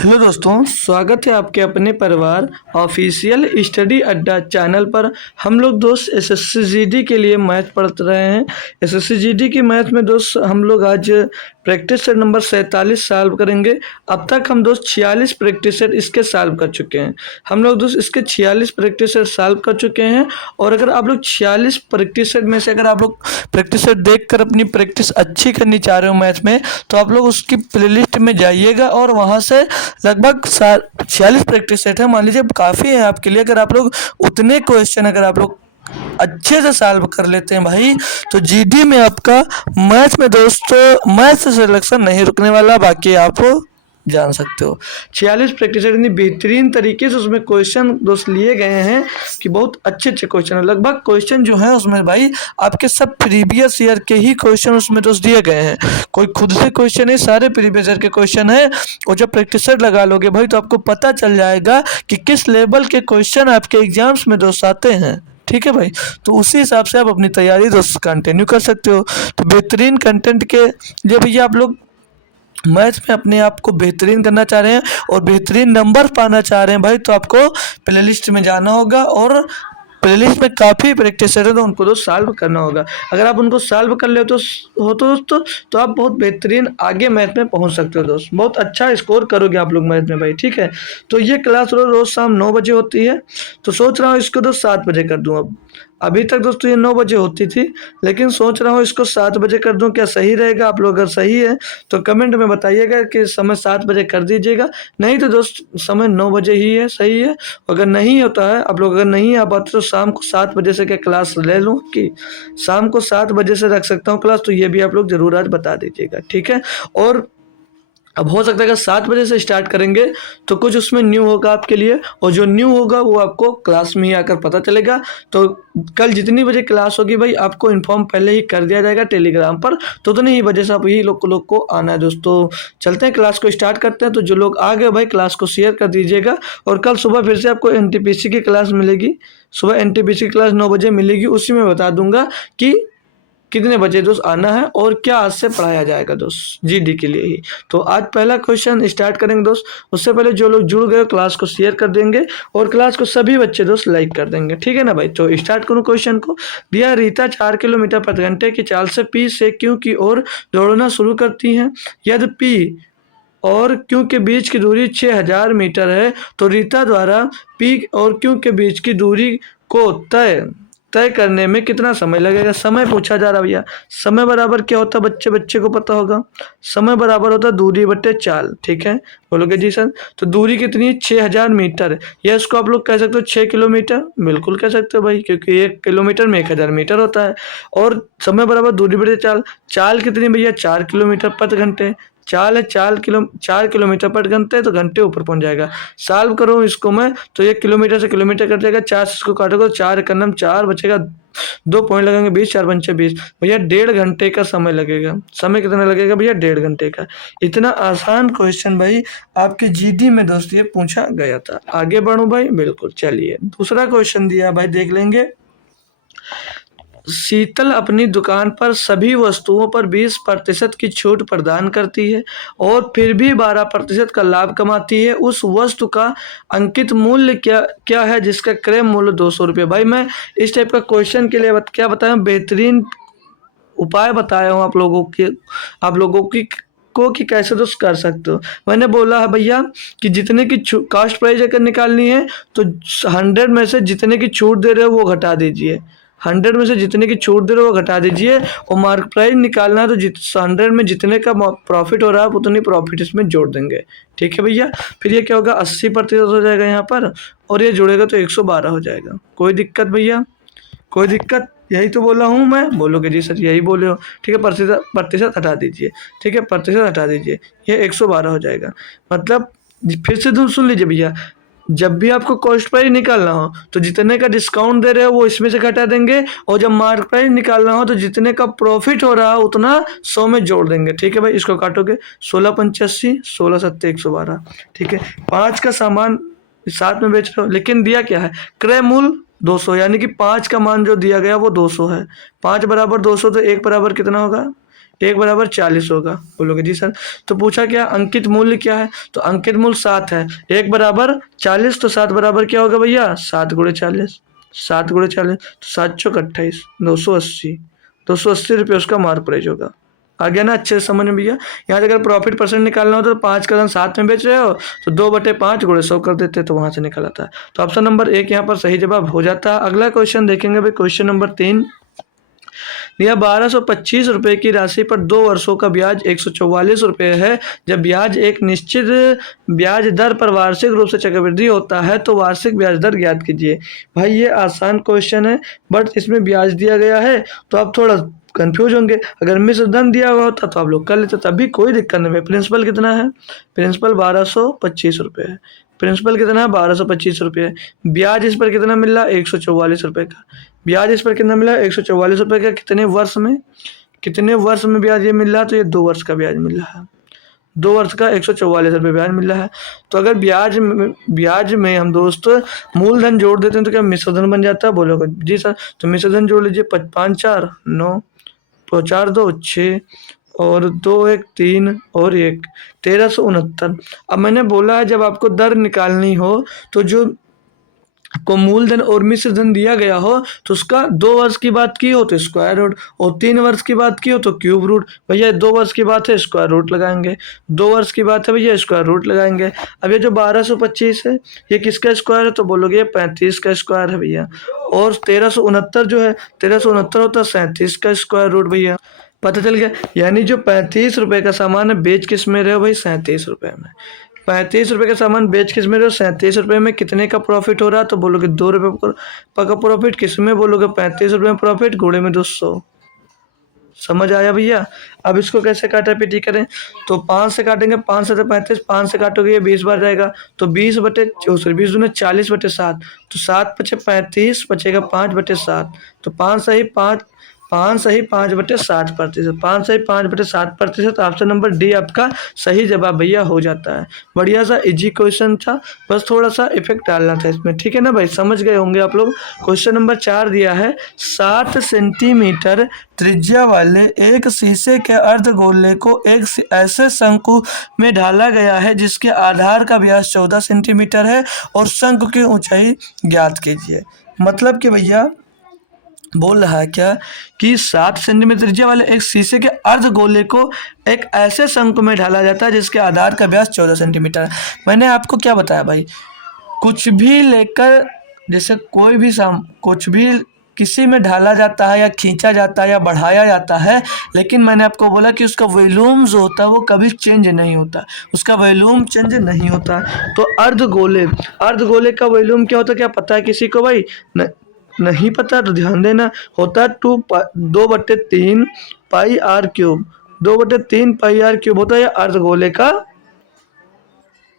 Hello दोस्तों, स्वागत है आपके अपने परिवार ऑफिशियल स्टडी अड्डा चैनल पर। हम लोग दोस्त एसएससी जीडी के लिए मैथ पढ़ रहे हैं। एसएससी जीडी की मैथ में दोस्त हम लोग आज प्रैक्टिस सेट नंबर 47 सॉल्व करेंगे। अब तक हम दोस्त 46 प्रैक्टिस सेट इसके सॉल्व कर चुके हैं। हम लोग दोस्त इसके 46 प्रैक्टिस सेट सॉल्व कर चुके हैं। और अगर आप लोग 46 प्रैक्टिस सेट में से अगर आप लोग प्रैक्टिस सेट देख कर अपनी प्रैक्टिस अच्छी करनी चाह रहे हो मैथ में, तो आप लोग उसकी प्लेलिस्ट में जाइएगा और वहाँ से लगभग 46 प्रैक्टिस सेट है, मान लीजिए काफ़ी है आपके लिए। अगर आप लोग उतने क्वेश्चन अगर आप लोग अच्छे से सॉल्व कर लेते हैं भाई, तो जीडी में आपका मैथ में दोस्तों मैथ से सिलेक्शन नहीं रुकने वाला। बाकी आप जान सकते हो 46 प्रैक्टिस इतनी बेहतरीन तरीके से उसमें क्वेश्चन दोस्त लिए गए हैं कि बहुत अच्छे अच्छे क्वेश्चन है। लगभग क्वेश्चन जो है उसमें भाई आपके सब प्रीवियस ईयर के ही क्वेश्चन उसमें दोस्त दिए गए हैं। कोई खुद से क्वेश्चन है, सारे प्रीवियस ईयर के क्वेश्चन है। और जब प्रैक्टिस सेट लगा लोगे भाई, तो आपको पता चल जाएगा कि किस लेवल के क्वेश्चन आपके एग्जाम्स में दोस्त आते हैं। ठीक है भाई, तो उसी हिसाब से आप अपनी तैयारी दोस्त कंटिन्यू कर सकते हो। तो बेहतरीन कंटेंट के लिए भैया आप लोग मैथ में अपने आप को बेहतरीन करना चाह रहे हैं और बेहतरीन नंबर पाना चाह रहे हैं भाई, तो आपको प्लेलिस्ट में जाना होगा और प्लेलिस्ट में काफ़ी प्रैक्टिस है तो उनको तो सॉल्व करना होगा। अगर आप उनको सॉल्व कर ले तो दोस्तों तो आप बहुत बेहतरीन आगे मैथ में पहुंच सकते हो दोस्त। बहुत अच्छा स्कोर करोगे आप लोग मैथ में भाई। ठीक है, तो ये क्लास रोज शाम 9 बजे होती है। तो सोच रहा हूँ इसको तो 7 बजे कर दूँ। अब अभी तक दोस्तों ये 9 बजे होती थी, लेकिन सोच रहा हूँ इसको 7 बजे कर दूं। क्या सही रहेगा? आप लोग अगर सही है तो कमेंट में बताइएगा कि समय 7 बजे कर दीजिएगा। नहीं तो दोस्त समय 9 बजे ही है, सही है। अगर नहीं होता है, आप लोग अगर नहीं आ पाते तो शाम को 7 बजे से क्या क्लास ले लूँ कि शाम को 7 बजे से रख सकता हूँ क्लास? तो ये भी आप लोग ज़रूर आज बता दीजिएगा। ठीक है, और अब हो सकता है अगर 7 बजे से स्टार्ट करेंगे तो कुछ उसमें न्यू होगा आपके लिए, और जो न्यू होगा वो आपको क्लास में ही आकर पता चलेगा। तो कल जितनी बजे क्लास होगी भाई, आपको इन्फॉर्म पहले ही कर दिया जाएगा टेलीग्राम पर। तो उतनी ही वजह से आप यही लोग को आना है दोस्तों। चलते हैं, क्लास को स्टार्ट करते हैं। तो जो लोग आ गए भाई, क्लास को शेयर कर दीजिएगा। और कल सुबह फिर से आपको एनटीपीसी की क्लास मिलेगी। सुबह एनटीपीसी की क्लास 9 बजे मिलेगी। उसी में बता दूंगा कि कितने बजे दोस्त आना है और क्या आज से पढ़ाया जाएगा दोस्त जीडी के लिए ही। तो आज पहला क्वेश्चन स्टार्ट करेंगे दोस्त। उससे पहले जो लोग जुड़ गए क्लास को शेयर कर देंगे और क्लास को सभी बच्चे दोस्त लाइक कर देंगे। ठीक है ना भाई? तो स्टार्ट करूँ क्वेश्चन को। दिया रीता 4 किलोमीटर प्रति घंटे की चाल से पी से क्यू की ओर दौड़ना शुरू करती हैं। यदि पी और क्यू के बीच की दूरी 6000 मीटर है, तो रीता द्वारा पी और क्यू के बीच की दूरी को तय करने में कितना समय लगेगा? समय पूछा जा रहा भैया। समय बराबर क्या होता है बच्चे को पता होगा। समय बराबर होता है दूरी बटे चाल। ठीक है, बोलोगे जी सर। तो दूरी कितनी है? 6000 मीटर। या इसको आप लोग कह सकते हो 6 किलोमीटर। बिल्कुल कह सकते हो भाई, क्योंकि 1 किलोमीटर में 1000 मीटर होता है। और समय बराबर दूरी बटे चाल। चाल कितनी भैया? 4 किलोमीटर प्रति घंटे। चाल है 4 किलोमीटर पर घंटे, तो घंटे ऊपर पहुंच जाएगा। सॉल्व करो इसको मैं, तो 1 किलोमीटर से किलोमीटर कट जाएगा। 4 से इसको काटोगे तो 4 एकम 4 बचेगा। 2 पॉइंट लगेंगे 20, 4 पंचे 20। भैया 1.5 घंटे का समय लगेगा। समय कितना लगेगा भैया? 1.5 घंटे का। इतना आसान क्वेश्चन भाई आपके जीडी में दोस्त ये पूछा गया था। आगे बढ़ूं भाई? बिल्कुल, चलिए दूसरा क्वेश्चन दिया भाई, देख लेंगे। शीतल अपनी दुकान पर सभी वस्तुओं पर 20% की छूट प्रदान करती है और फिर भी 12% का लाभ कमाती है। उस वस्तु का अंकित मूल्य क्या क्या है जिसका क्रय मूल्य 200 रुपये? भाई मैं इस टाइप का क्वेश्चन के लिए क्या बताया? बेहतरीन उपाय बताया हूँ आप लोगों की कि कैसे दोस्त कर सकते हो। मैंने बोला है भैया कि जितने की कास्ट प्राइस अगर निकालनी है तो 100 में से जितने की छूट दे रहे हो वो घटा दीजिए। 100 में से जितने की छूट दे रहे हो वो घटा दीजिए। और मार्क प्राइस निकालना है तो 100 में जितने का प्रॉफिट हो रहा है आप उतनी प्रॉफिट इसमें जोड़ देंगे। ठीक है भैया, फिर ये क्या होगा? 80% हो जाएगा यहाँ पर, और ये जुड़ेगा तो 112 हो जाएगा। कोई दिक्कत भैया? कोई दिक्कत? यही तो बोला हूँ मैं। बोलोगे जी सर यही बोले हो। ठीक है, प्रतिशत हटा दीजिए। ठीक है, प्रतिशत हटा दीजिए, ये 112 हो जाएगा। मतलब फिर से तुम सुन लीजिए भैया, जब भी आपको कॉस्ट प्राइस निकालना हो तो जितने का डिस्काउंट दे रहे हो वो इसमें से घटा देंगे, और जब मार्क प्राइस निकालना हो तो जितने का प्रॉफिट हो रहा है उतना 100 में जोड़ देंगे। ठीक है भाई, इसको काटोगे 16 85, 16 7 112। ठीक है, 5 का सामान साथ में बेच रहे हो, लेकिन दिया क्या है? क्रय मूल्य 200, यानी कि 5 का मान जो दिया गया वो 200 है। 5 बराबर 200, तो 1 बराबर कितना होगा? 1 बराबर 40 होगा। बोलोगे जी सर। तो पूछा क्या अंकित मूल्य क्या है, तो अंकित मूल्य 7 है। 1 बराबर 40 तो 7 बराबर क्या होगा भैया 7 गुणे 40, 7 गुणे 40 तो 7 चौक 28, 280, 280 रुपये उसका मार्क प्राइस होगा। आ गया ना अच्छे से समझ में भैया। यहाँ से अगर प्रॉफिट परसेंट निकालना हो तो 5 का 7 में बेच रहे हो तो 2/5 गुणे 100 कर देते तो वहां से निकल आता है। तो ऑप्शन नंबर 1 यहाँ पर सही जवाब हो जाता है। अगला क्वेश्चन देखेंगे भाई, क्वेश्चन नंबर 3। यह 1225 रुपये की राशि पर 2 वर्षों का ब्याज 144 रुपये है। जब ब्याज एक निश्चित ब्याज दर पर वार्षिक रूप से चक्रवृद्धि होता है तो वार्षिक ब्याज दर ज्ञात कीजिए। भाई ये आसान क्वेश्चन है, बट इसमें ब्याज दिया गया है तो आप थोड़ा कंफ्यूज होंगे। अगर मिश्र धन दिया हुआ होता तो आप लोग कर लेते, तभी कोई दिक्कत नहीं है। प्रिंसिपल कितना है, प्रिंसिपल 1225 रुपये है। प्रिंसिपल कितना है 1225 रुपये। ब्याज इस पर कितना मिल रहा है 144 रुपये का। ब्याज इस पर कितना मिला 144 रुपये का। कितने वर्ष में, कितने वर्ष में ब्याज ये मिल रहा है, तो ये 2 वर्ष का ब्याज मिल रहा है। 2 वर्ष का 144 रुपये ब्याज मिल रहा है। तो अगर ब्याज में हम दोस्त मूलधन जोड़ देते हैं तो क्या मिश्रधन बन जाता है, बोलोगे जी सर। तो मिश्रधन जोड़ लीजिए, 5 4 9, 4 2 6 और 2 1 3 और 1 1369। अब मैंने बोला है जब आपको दर निकालनी हो तो जो को मूलधन और मिश्र धन दिया गया हो तो उसका 2 वर्ष की बात की हो तो स्क्वायर रूट, और 3 वर्ष की बात की हो तो क्यूब रूट। भैया 2 वर्ष की बात है स्क्वायर रूट लगाएंगे, 2 वर्ष की बात है भैया स्क्वायर रूट लगाएंगे। अब ये जो 1225 है ये किसका स्क्वायर है, तो बोलोगे ये 35 का स्क्वायर है भैया। और 1369 जो है 1369 होता है 37 का स्क्वायर रूट भैया। पता चल गया। यानी जो 35 रुपये का सामान है बेच किस में रहे हो भाई 37 रुपये में। 35 रुपये का सामान बेच किस में रहे हो 37 रुपये में। कितने का प्रॉफिट हो रहा है, तो बोलोगे 2 रुपये का प्रॉफिट। किस में, बोलोगे 35 रुपये में प्रॉफिट गुणे में 200। समझ आया भैया। अब इसको कैसे काटा पीटी करें, तो 5 से काटेंगे, 5 से 35, 5 से काटोगे ये 20 बार जाएगा तो 20 दूने 40/7, तो 7 बचे 35, बचेगा 5/7। तो 5/5/60%, 5/5/60%। ऑप्शन नंबर डी आपका सही जवाब भैया हो जाता है। बढ़िया सा इजी क्वेश्चन था, बस थोड़ा सा इफेक्ट डालना था इसमें, ठीक है ना भाई, समझ गए होंगे आप लोग। क्वेश्चन नंबर 4 दिया है, 7 सेंटीमीटर त्रिज्या वाले एक शीशे के अर्धगोले को एक ऐसे शंकु में ढाला गया है जिसके आधार का व्यास 14 सेंटीमीटर है और शंकु की ऊंचाई ज्ञात कीजिए। मतलब कि भैया बोल रहा है क्या कि 7 सेंटीमीटर त्रिज्या वाले एक शीशे के अर्धगोले को एक ऐसे शंकु में ढाला जाता है जिसके आधार का व्यास 14 सेंटीमीटर है। मैंने आपको क्या बताया भाई, कुछ भी लेकर, जैसे कोई भी कुछ भी किसी में ढाला जाता है या खींचा जाता है या बढ़ाया जाता है, लेकिन मैंने आपको बोला कि उसका वॉल्यूम जो होता है वो कभी चेंज नहीं होता, उसका वॉल्यूम चेंज नहीं होता। तो अर्धगोले का वॉल्यूम क्या होता है, क्या पता है किसी को भाई? नहीं पता तो ध्यान देना। होता है 2/3 pi R cube, 2/3 pi R cube होता है अर्धगोले का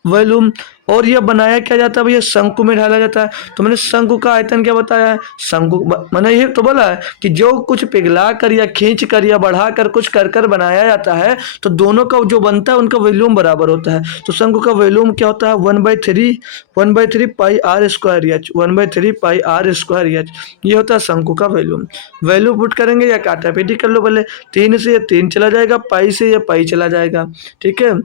वॉल्यूम। और यह बनाया क्या जाता है भैया, शंकु में ढाला जाता है। तो मैंने शंकु का आयतन क्या बताया है, शंकु मैंने ये तो बोला है कि जो कुछ पिघला कर या खींच कर या बढ़ा कर कुछ कर बनाया जाता है तो दोनों का जो बनता है उनका वॉल्यूम बराबर होता है। तो शंकु का वॉल्यूम क्या होता है 1/3 pi R square H, 1/3 pi R square H, ये होता है शंकु का वॉल्यूम। वैल्यू पुट करेंगे या काटापीटी कर लो, भले 3 से ये 3 चला जाएगा, पाई से ये पाई चला जाएगा, ठीक है।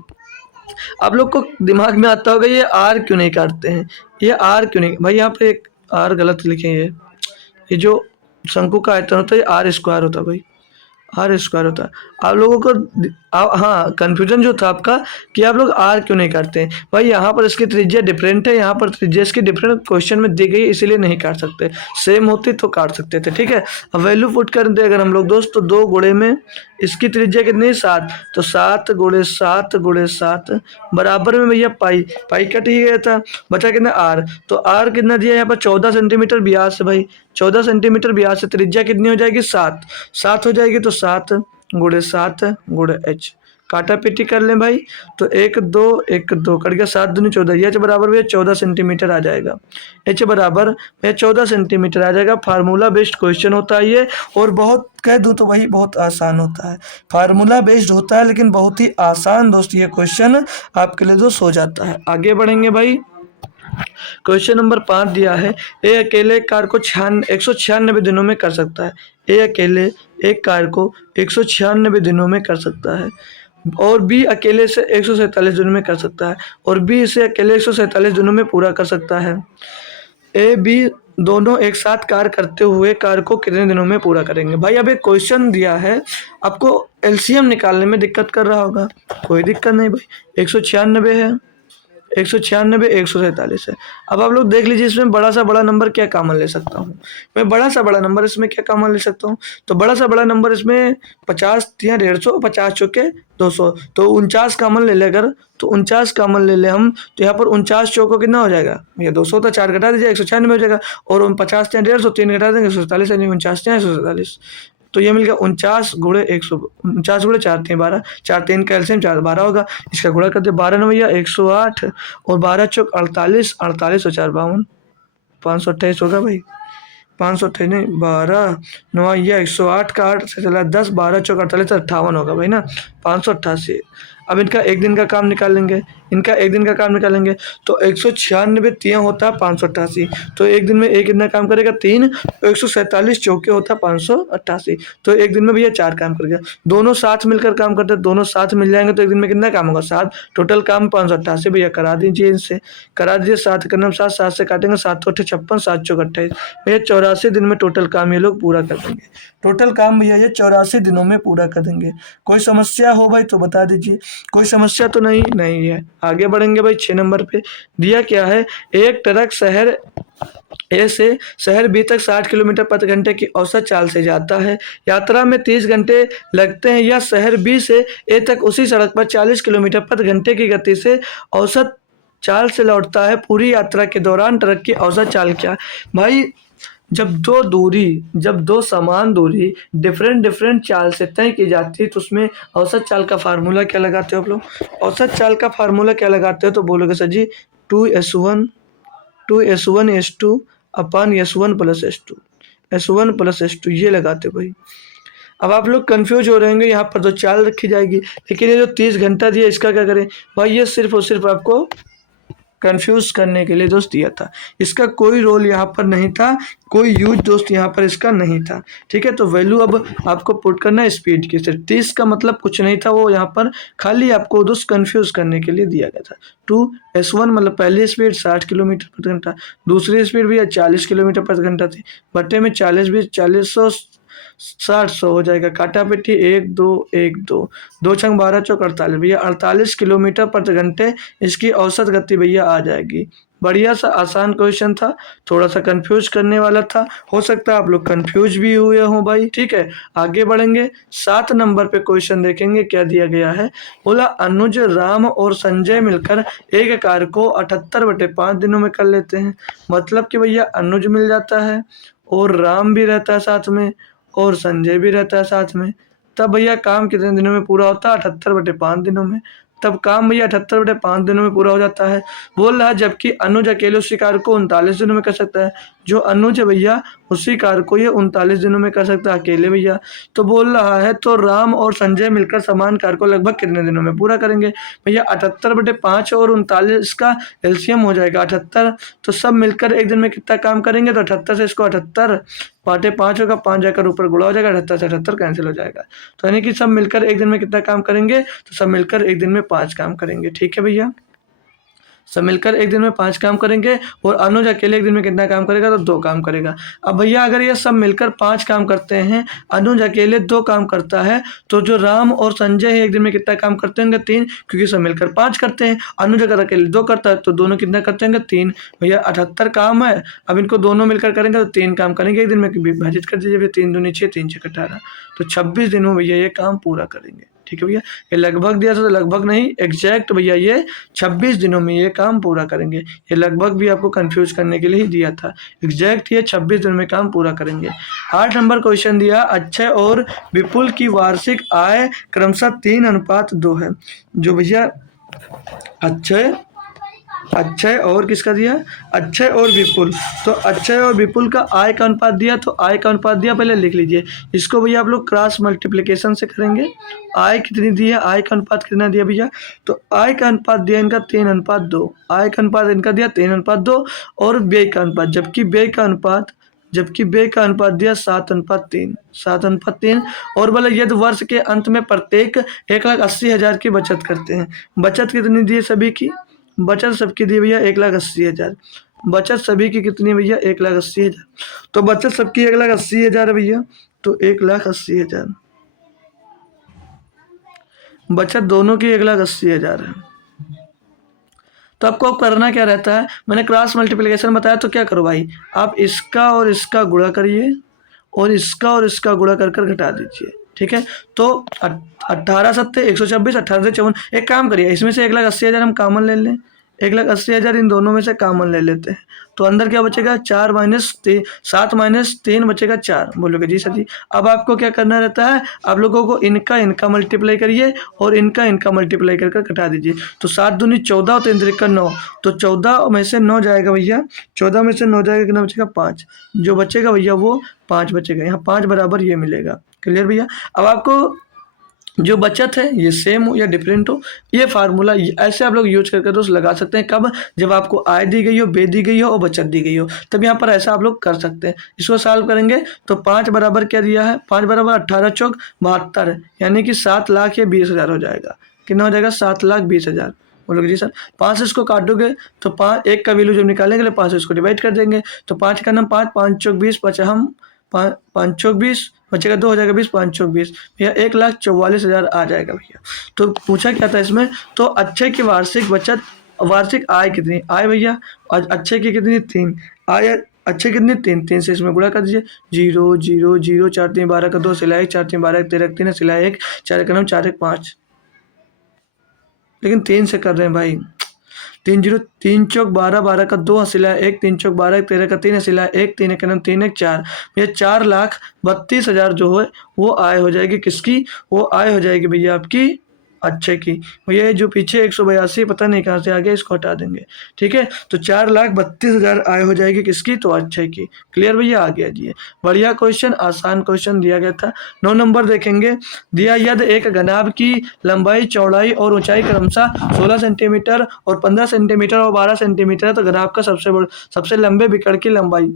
आप लोग को दिमाग में आता होगा ये आर क्यों नहीं काटते हैं, ये आर क्यों नहीं, भाई यहाँ पे एक आर गलत लिखे हैं। ये जो शंकु का आयतन होता है ये आर स्क्वायर होता है भाई, आर स्क्वायर होता है। आप लोगों को हाँ कन्फ्यूजन जो था आपका कि आप लोग आर क्यों नहीं काटते हैं, भाई यहाँ पर इसकी त्रिज्या डिफरेंट है, यहाँ पर त्रिज्या इसकी डिफरेंट क्वेश्चन में दी गई इसीलिए नहीं काट सकते, सेम होती तो काट सकते थे, ठीक है। अब वैल्यू पुट कर दे अगर हम लोग दोस्त, तो 2 गुणे में इसकी त्रिज्या कितनी 7, तो 7 गुणे 7 गुणे 7 बराबर में भैया पाई कट ही गया था, बचा कितना आर। तो आर कितना दिया यहाँ पर 14 सेंटीमीटर व्यास है भाई, 14 सेंटीमीटर व्यास से त्रिज्या कितनी हो जाएगी 7 हो जाएगी। तो 7 गुणे 7 गुणे एच, काटा पीटी कर लें भाई, तो 1 2 1 2 कट गया, 7 दूनी 14, एच बराबर भैया 14 सेंटीमीटर आ जाएगा, एच बराबर भैया 14 सेंटीमीटर आ जाएगा। फार्मूला बेस्ड क्वेश्चन होता है ये, और बहुत कह दूँ तो भाई बहुत आसान होता है, फार्मूला बेस्ड होता है लेकिन बहुत ही आसान दोस्त ये क्वेश्चन आपके लिए दोस्त हो जाता है। आगे बढ़ेंगे भाई, क्वेश्चन नंबर 5 दिया है, ए अकेले एक कार को 196 दिनों में कर सकता है। ए अकेले एक कार को 196 दिनों में कर सकता है और बी अकेले से 147 दिनों में कर सकता है और बी इसे अकेले 147 दिनों में पूरा कर सकता है। ए बी दोनों एक साथ कार करते हुए कार को कितने दिनों में पूरा करेंगे? भाई अब एक क्वेश्चन दिया है, आपको एलसीएम निकालने में दिक्कत कर रहा होगा। कोई दिक्कत नहीं भाई, 196 है, 196 147 है। अब आप लोग देख लीजिए इसमें बड़ा सा बड़ा नंबर क्या कॉमन ले सकता हूँ मैं? बड़ा सा बड़ा नंबर इसमें क्या कॉमन ले सकता हूँ? तो बड़ा सा बड़ा नंबर इसमें 50 या 150, 50 चौके 200, तो 49 कॉमन ले ले अगर, तो 49 कॉमन ले ले हम, तो यहाँ पर 49 चौको कितना हो जाएगा भैया? 200 था, 4 घटा दीजिए 196 हो जाएगा, और 50 या 150, 3 घटा देंगे 147, यानी 49 या 147। तो ये मिल गया 49 गुणे 100, 49 गुणे 4 3 12, 4 3 कैल्शियम 4 12 होगा। इसका गुणा करते 12 9 भैया 108 और 12 चौक 48, 48 और 4 52, 528 होगा भाई। 528 नहीं, 12 9 या 108 का 8 से चला 10, 12 चौक 48, 58 होगा भाई ना, 588। अब इनका एक दिन का काम निकालेंगे, इनका एक दिन का काम निकालेंगे, तो 196 तियाँ होता है 588, तो एक दिन में एक कितना काम करेगा? 3, 147 चौके होता है 588, तो एक दिन में भैया 4 काम करेगा। दोनों साथ मिलकर काम करते हैं, दोनों साथ मिल जाएंगे तो एक दिन में कितना काम होगा? 7। टोटल काम 588 भैया करा दीजिए, इनसे करा दीजिए। 7 का नाम 7, 7 से काटेंगे 7 तो 56, 7 चौक 28 भैया 84 दिन में टोटल काम ये लोग पूरा कर देंगे। टोटल काम भैया ये 84 दिनों में पूरा कर देंगे। कोई समस्या हो भाई तो बता दीजिए। कोई समस्या तो नहीं है। आगे बढ़ेंगे भाई 6 नंबर पे। दिया क्या है, एक ट्रक शहर ए से शहर बी तक 60 किलोमीटर प्रति घंटे की औसत चाल से जाता है। यात्रा में 30 घंटे लगते हैं। या शहर बी से ए तक उसी सड़क पर 40 किलोमीटर प्रति घंटे की गति से औसत चाल से लौटता है। पूरी यात्रा के दौरान ट्रक की औसत चाल क्या है? भाई जब दो समान दूरी डिफरेंट चाल से तय की जाती है तो उसमें औसत चाल का फार्मूला क्या लगाते हो आप लोग? औसत चाल का फार्मूला क्या लगाते हो? तो बोलोगे सर जी 2s1 s2 अपन s1 plus s2, s1 plus s2 ये लगाते हो भाई। अब आप लोग कंफ्यूज हो रहे होंगे, यहाँ पर तो चाल रखी जाएगी, लेकिन ये जो 30 घंटा दिया इसका क्या करें? भाई ये सिर्फ और सिर्फ आपको कंफ्यूज करने के लिए दोस्त दिया था। इसका कोई रोल यहाँ पर नहीं था, कोई यूज दोस्त यहाँ पर इसका नहीं था। ठीक है, तो वैल्यू अब आपको पुट करना है स्पीड की। सिर्फ 30 का मतलब कुछ नहीं था, वो यहाँ पर खाली आपको दोस्त कंफ्यूज करने के लिए दिया गया था। 2s1 मतलब पहली स्पीड 60 किलोमीटर प्रति घंटा, दूसरी स्पीड भी 40 किलोमीटर प्रति घंटा थी। बट्टे में 40 20 40 100 100 हो जाएगा। काटा पेटी 1 2 1 2, 2 छंग 12 चौक 48 भैया 48 किलोमीटर प्रति घंटे इसकी औसत गति भैया आ जाएगी। बढ़िया सा आसान क्वेश्चन था, थोड़ा सा कंफ्यूज करने वाला था, हो सकता है आप लोग कंफ्यूज भी हुए हों भाई। ठीक है, आगे बढ़ेंगे। 7 नंबर पे क्वेश्चन देखेंगे क्या दिया गया है। बोला अनुज राम और संजय मिलकर एक कार्य को 78/5 दिनों में कर लेते हैं। मतलब कि भैया अनुज मिल जाता है और राम भी रहता है साथ में और संजय भी रहता है साथ में, तब भैया काम कितने दिनों में पूरा होता है? 78/5 दिनों में। तब काम भैया 78/5 दिनों में पूरा हो जाता है। बोल रहा है जबकि अनुज अकेले उसी कार्य को 39 दिनों में कर सकता है। जो अनुज है भैया उसी कार्य को ये 39 दिनों में कर सकता है अकेले भैया। तो बोल रहा है तो राम और संजय मिलकर समान कार्य को लगभग कितने दिनों में पूरा करेंगे? भैया 78/5 और 39 का एलसीएम हो जाएगा 78, तो सब मिलकर एक दिन में कितना काम करेंगे? तो 78 से इसको 78 पाटे 5 होगा, 5 जाकर ऊपर गुणा हो जाएगा, 78 से 78 कैंसिल हो जाएगा। तो यानी कि सब मिलकर एक दिन में कितना काम करेंगे? तो सब मिलकर एक दिन में 5 काम करेंगे। ठीक है भैया, सब मिलकर एक दिन में 5 काम करेंगे और अनुज अकेले एक दिन में कितना काम करेगा? तो 2 काम करेगा। अब भैया अगर ये सब मिलकर 5 काम करते हैं, अनुज अकेले 2 काम करता है, तो जो राम और संजय है एक दिन में कितना काम करते होंगे? 3, क्योंकि सब मिलकर 5 करते हैं। अनुज अगर अकेले 2 करता है तो दोनों कितना करते होंगे? 3। भैया 78 काम है, अब इनको दोनों मिलकर करेंगे तो 3 काम करेंगे एक दिन में, विभाजित कर दीजिए भैया, 3 दूनी 6, 3 6 18, तो 26 दिन में भैया ये काम पूरा करेंगे। ठीक है भैया, ये लगभग दिया था तो लगभग नहीं, एग्जैक्ट भैया ये 26 दिनों में ये काम पूरा करेंगे। ये लगभग भी आपको कंफ्यूज करने के लिए ही दिया था, एग्जैक्ट ये 26 दिनों में काम पूरा करेंगे। 8 नंबर क्वेश्चन दिया, अक्षय और विपुल की वार्षिक आय क्रमशः 3:2 है। जो भैया अक्षय अक्षय और किसका दिया, अक्षय और विपुल। तो अक्षय और विपुल का आय का अनुपात दिया, तो आय का अनुपात दिया, पहले लिख लीजिए इसको भैया आप लोग क्रॉस मल्टीप्लिकेशन से करेंगे। आय कितनी दी है, आय का अनुपात कितना दिया भैया, तो आय का अनुपात दिया इनका 3:2, आय का अनुपात इनका दिया 3:2 और व्यय का अनुपात, जबकि व्यय का अनुपात दिया 7:3, 7:3। और बोले यदि वर्ष के अंत में प्रत्येक 1,80,000 की बचत करते हैं, बचत कितनी दी है सभी की, बचत सबकी दी भैया 1,80,000, बचत सभी की कितनी भैया 1,80,000, तो बचत सबकी 1,80,000 है भैया, तो 1,80,000, बचत दोनों की 1,80,000 है। तो आपको अब करना क्या रहता है, मैंने क्रॉस मल्टीप्लिकेशन बताया, तो क्या करो भाई, आप इसका और इसका गुणा करिए और इसका गुणा कर कर घटा दीजिए, ठीक है। तो 18 सत्ते 126, 18 से 54, एक काम करिए इसमें से 1,80,000 हम कॉमन ले लें, 1,80,000 इन दोनों में से कॉमन ले लेते हैं, तो अंदर क्या बचेगा 4 माइनस 7 माइनस 3 बचेगा 4, बोलोगे जी सर जी। अब आपको क्या करना रहता है, आप लोगों को इनका मल्टीप्लाई करिए और इनका मल्टीप्लाई कर घटा दीजिए, तो 7 दूनी 14 और 3 त्रिक 9, तो 14 में से 9 जाएगा भैया, 14 में से 9 जाएगा, कितना बचेगा 5, जो बचेगा भैया वो 5 बचेगा, यहाँ 5 बराबर ये मिलेगा। क्लियर भैया। अब आपको जो बचत है ये सेम हो या डिफरेंट हो, ये फार्मूला ऐसे आप लोग यूज करके दोस्त लगा सकते हैं। कब, जब आपको आय दी गई हो, व्यय दी गई हो और बचत दी गई हो, तब यहाँ पर ऐसा आप लोग कर सकते हैं। इसको सॉल्व करेंगे तो 5 बराबर क्या दिया है, 5 बराबर 18 चौक 72, यानी कि 7,20,000 हो जाएगा। कितना हो जाएगा, 7,20,000। बोलोगे जी सर। 5 से इसको काटोगे तो 5, एक का वैल्यू जब निकालेंगे 5 से इसको डिवाइड कर देंगे, तो 5 का नाम 5, 5 चौक 20 बचा, हम 5 चौक 20 बचेगा, 2 हो जाएगा 20, 5 चौक 20 भैया 1,44,000 आ जाएगा भैया। तो पूछा क्या था इसमें, तो अक्षय की वार्षिक बचत, वार्षिक आय कितनी, आय भैया अक्षय की कितनी 3, आय अक्षय कितनी 3 से इसमें गुणा कर दीजिए, 0 0 0 4 3 12 का 2 सिलाई 4 3 12 13 3 सिलाई 1 4 का नाम 4 1 5, लेकिन 3 से कर रहे हैं भाई, 3 0 3 चौक 12 12 का 2 हसीला 1 3 चौक 12 13 का 3 हसीला 1 3 एक नाम 3 1 4, भैया 4,32,000 जो है वो आय हो जाएगी किसकी, वो आय हो जाएगी भैया आपकी अक्षय की। भैया जो पीछे 182 पता नहीं कहाँ से आ गया, इसको हटा देंगे, ठीक है। तो 4,32,000 आय हो जाएगी किसकी, तो अक्षय की। क्लियर भैया, आ गया जी। बढ़िया क्वेश्चन, आसान क्वेश्चन दिया गया था। 9 नंबर देखेंगे, दिया यदि एक घनाभ की लंबाई चौड़ाई और ऊंचाई क्रमशः 16 सेंटीमीटर और 15 सेंटीमीटर और 12 सेंटीमीटर है, तो घनाभ का सबसे लंबे विकर्ण की लंबाई,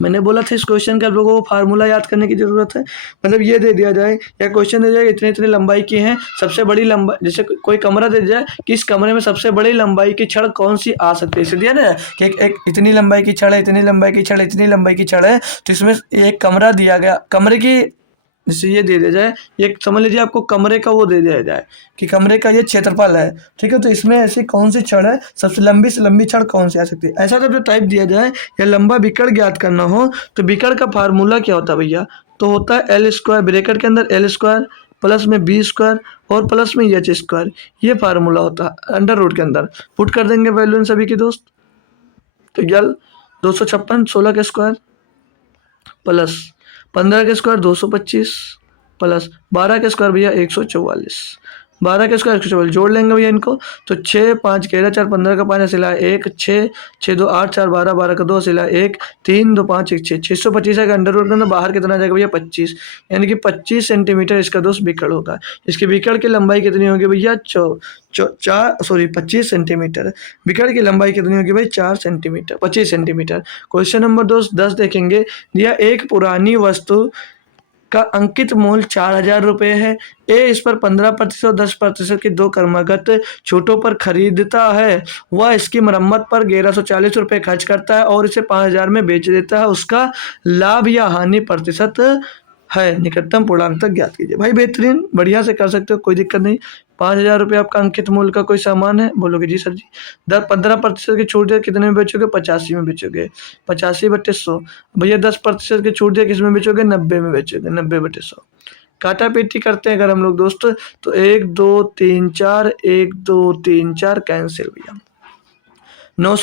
मैंने बोला था इस क्वेश्चन के आप लोगों को फार्मूला याद करने की जरूरत है। मतलब ये दे दिया जाए या क्वेश्चन दे दिया इतने इतने लंबाई की हैं, सबसे बड़ी लंबाई, जैसे कोई कमरा दे जाए कि इस कमरे में सबसे बड़ी लंबाई की छड़ कौन सी आ सकती है, इसे दिया ना कि एक इतनी लंबाई की छड़ है, इतनी लंबाई की छड़ है, इतनी लंबाई की छड़ है, तो इसमें एक कमरा दिया गया, कमरे की जैसे ये दे दिया जाए, ये समझ लीजिए आपको कमरे का वो दे दिया जाए कि कमरे का ये क्षेत्रफल है, ठीक है, तो इसमें ऐसी कौन सी छड़ है, सबसे लंबी से लंबी छड़ कौन सी आ सकती है, ऐसा जब टाइप दिया जाए या लंबा विकर्ण ज्ञात करना हो, तो विकर्ण का फार्मूला क्या होता है भैया, तो होता है एल स्क्वायर, ब्रैकेट के अंदर एल स्क्वायर प्लस में बी स्क्वायर और प्लस में एच स्क्वायर, ये फार्मूला होता है अंडर रूट के अंदर। पुट कर देंगे वैल्यू इन सभी की दोस्त, तो यल 256, 16 के स्क्वायर प्लस 15 के स्क्वायर 225 प्लस 12 के स्क्वायर भैया 144, 12 के स्क्वायर 144 जोड़ लेंगे भैया इनको, तो 6 5 11 4 15 का 5 सिला 1 6 6 2 8 4 12 12 का 2 सिला 1 3 2 5 1 6 625 है, अंडर रूट के अंदर बाहर कितना जाएगा भैया 25, यानी कि 25 सेंटीमीटर इसका दोस्त विकर्ण होगा। इसके विकर्ण की लंबाई कितनी होगी भैया 25 सेंटीमीटर। विकर्ण की लंबाई कितनी होगी भाई 4 सेंटीमीटर, 25 सेंटीमीटर। क्वेश्चन नंबर 10 देखेंगे, दिया एक पुरानी वस्तु का अंकित मूल्य 4,000 रुपये है, ए इस पर 15% और 10% की दो क्रमागत छूटों पर खरीदता है, वह इसकी मरम्मत पर 1,140 रुपये खर्च करता है और इसे 5,000 में बेच देता है, उसका लाभ या हानि प्रतिशत है, निकटतम पूर्णांक तक ज्ञात कीजिए। भाई बेहतरीन, बढ़िया से कर सकते हो, कोई दिक्कत नहीं। 5,000 रुपये आपका अंकित मूल्य का कोई सामान है, बोलोगे जी सर जी। 15% की छूट दिया, कितने में बेचोगे 85 में बेचोगे, 85/100। भैया 10% की छूट दिया, किस में बेचोगे 90 में बेचोगे, 90/100। काटा पेटी करते हैं अगर हम लोग दोस्त, तो 1 2 3 4 1 2 3 4 कैंसिल भैया। 9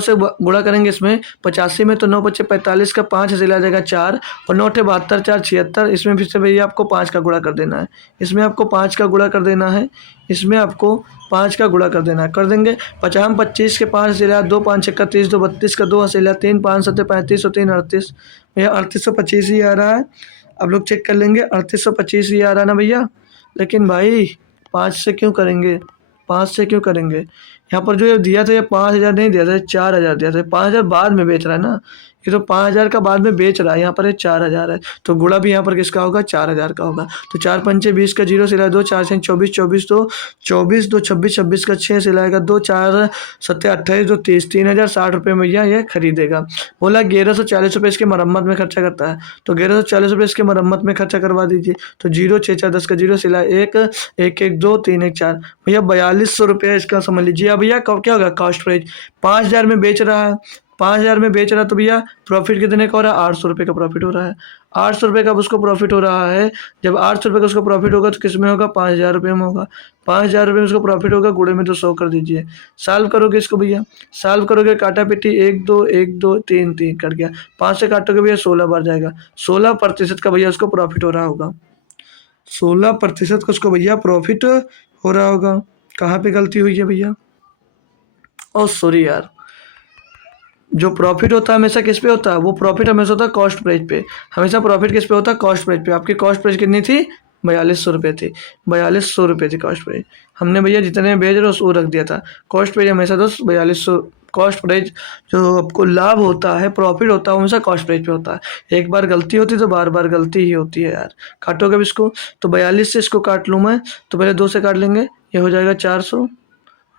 से गुणा करेंगे इसमें 85 में, तो 9 बच्चे 45 का 5 से आ जाएगा 4 और 9 अठे 72 4 76। इसमें फिर से भैया आपको 5 का गुणा कर देना है, इसमें आपको 5 का गुणा कर देना है, इसमें आपको 5 का गुणा कर देना है। कर देंगे 50 25 के 5 हसीला 2 5 छक्का 30 2 32 का 2 हसीला 3 5 7 35 और 3 38। भैया 3825 ही आ रहा है। आप लोग चेक कर लेंगे 3825 ही आ रहा है ना भैया। लेकिन भाई 5 से क्यों करेंगे, 5 से क्यों करेंगे? यहाँ पर जो ये दिया था ये 5000 नहीं दिया था, 4000 दिया था। 5000 बाद में बेच रहा है ना, ये तो 5000 का बाद में बेच रहा है, यहाँ पर ये 4000 है, तो गुणा भी यहाँ पर किसका होगा, 4000 का होगा। तो 4 पंचे 20 का 0 सिलाए 2 4 छः 24 24 तो 24 2 26 26 का 6 सिलाएगा 2 4 7 28 2 30 3060 रुपये में भैया ये खरीदेगा। बोला 1140 रुपये इसके मरम्मत में खर्चा करता है, तो 1140 रुपये इसके मरम्मत में खर्चा करवा दीजिए। तो 0 6 4 10 का 0 सिलाए 1 1 1 2 3 1 4 भैया 4200 रुपये इसका समझ लीजिए। अब भैया क्या होगा कॉस्ट प्राइस, 5000 में बेच रहा है, 5000 में बेच रहा है, तो भैया प्रॉफिट कितने का हो रहा है, 800 रुपये का प्रॉफिट हो रहा है। 800 रुपये का उसको प्रॉफिट हो रहा है। जब 800 रुपये का उसको प्रॉफिट होगा तो किस में होगा, 5000 रुपये में होगा। 5000 रुपये में उसको प्रॉफिट होगा, गुणे में तो 100 कर दीजिए। सॉल्व करोगे इसको भैया, सॉल्व करोगे काटा पिटी 1 2 1 2 3 3 कट गया, 5 से काटोगे भैया 16 बार जाएगा। 16% का भैया उसको प्रॉफिट हो रहा होगा, 16% का उसको भैया प्रॉफिट हो रहा होगा। कहाँ पे गलती हुई है भैया, ओ सॉरी यार, जो प्रॉफिट होता है हमेशा किस पे होता है, वो प्रॉफिट हमेशा होता है कॉस्ट प्राइस पे। हमेशा प्रॉफिट किस पे होता है, कॉस्ट प्राइस पे। आपकी कॉस्ट प्राइस कितनी थी, 4200 रुपये थी, 4200 रुपये थी कॉस्ट प्राइस। हमने भैया जितने बेच रहे वो रख दिया था। कॉस्ट प्राइस हमेशा दोस्त 4200, कॉस्ट प्राइस जो आपको लाभ होता है, प्रॉफिट होता है, हमेशा कॉस्ट प्राइस पे होता है। एक बार गलती होती तो बार बार गलती ही होती है यार। काटोगे अब इसको, तो 42 से इसको काट लूँ मैं, तो पहले 2 से काट लेंगे, ये हो जाएगा 400।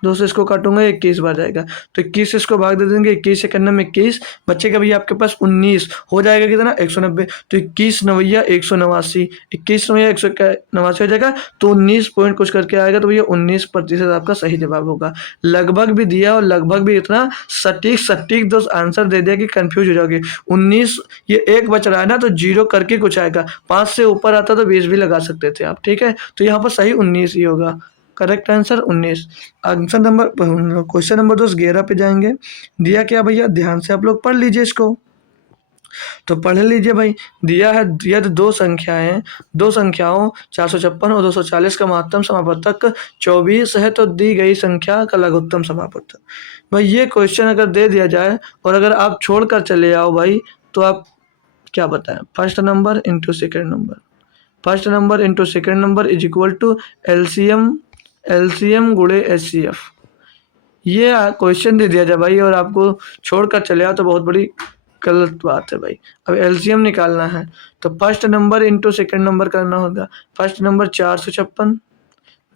2 से इसको काटूंगा 21 बार जाएगा, तो 21 से इसको भाग दे देंगे, 21 से करने में 21 बच्चे का भैया आपके पास 19 हो जाएगा कितना, 190। तो 21 नवैया 189, 21 नवैया 189 हो जाएगा, तो 19 पॉइंट कुछ करके आएगा, तो भैया 19% आपका सही जवाब होगा। लगभग भी दिया और लगभग भी इतना सटीक दोस्त आंसर दे दिया कि कंफ्यूज हो जाओगे। 19 ये एक बच रहा है ना, तो 0 करके कुछ आएगा, 5 से ऊपर आता तो 20 भी लगा सकते थे आप, ठीक है। तो यहाँ पर सही 19 ही होगा, correct answer 19। Answer number question number 2 11 पे जाएंगे। दिया क्या भैया, ध्यान से आप लोग पढ़ लीजिए इसको, तो पढ़ लीजिए भाई। दिया है, दिया तो 2 संख्याएं, 2 संख्याओं 456 और 240 का महत्तम समापवर्तक 24 है, तो दी गई संख्या का लघुत्तम समापवर्तक। भाई ये क्वेश्चन अगर दे दिया जाए और अगर आप छोड़ कर चले आओ भाई, तो आप क्या बताएं, first number into second number, first number into second number is equal to LCM गुणे एचसीएफ। ये क्वेश्चन दे दिया जाए भाई और आपको छोड़कर चले आओ तो बहुत बड़ी गलत बात है भाई। अब एलसीएम निकालना है तो first number into second number करना होगा। फर्स्ट नंबर 456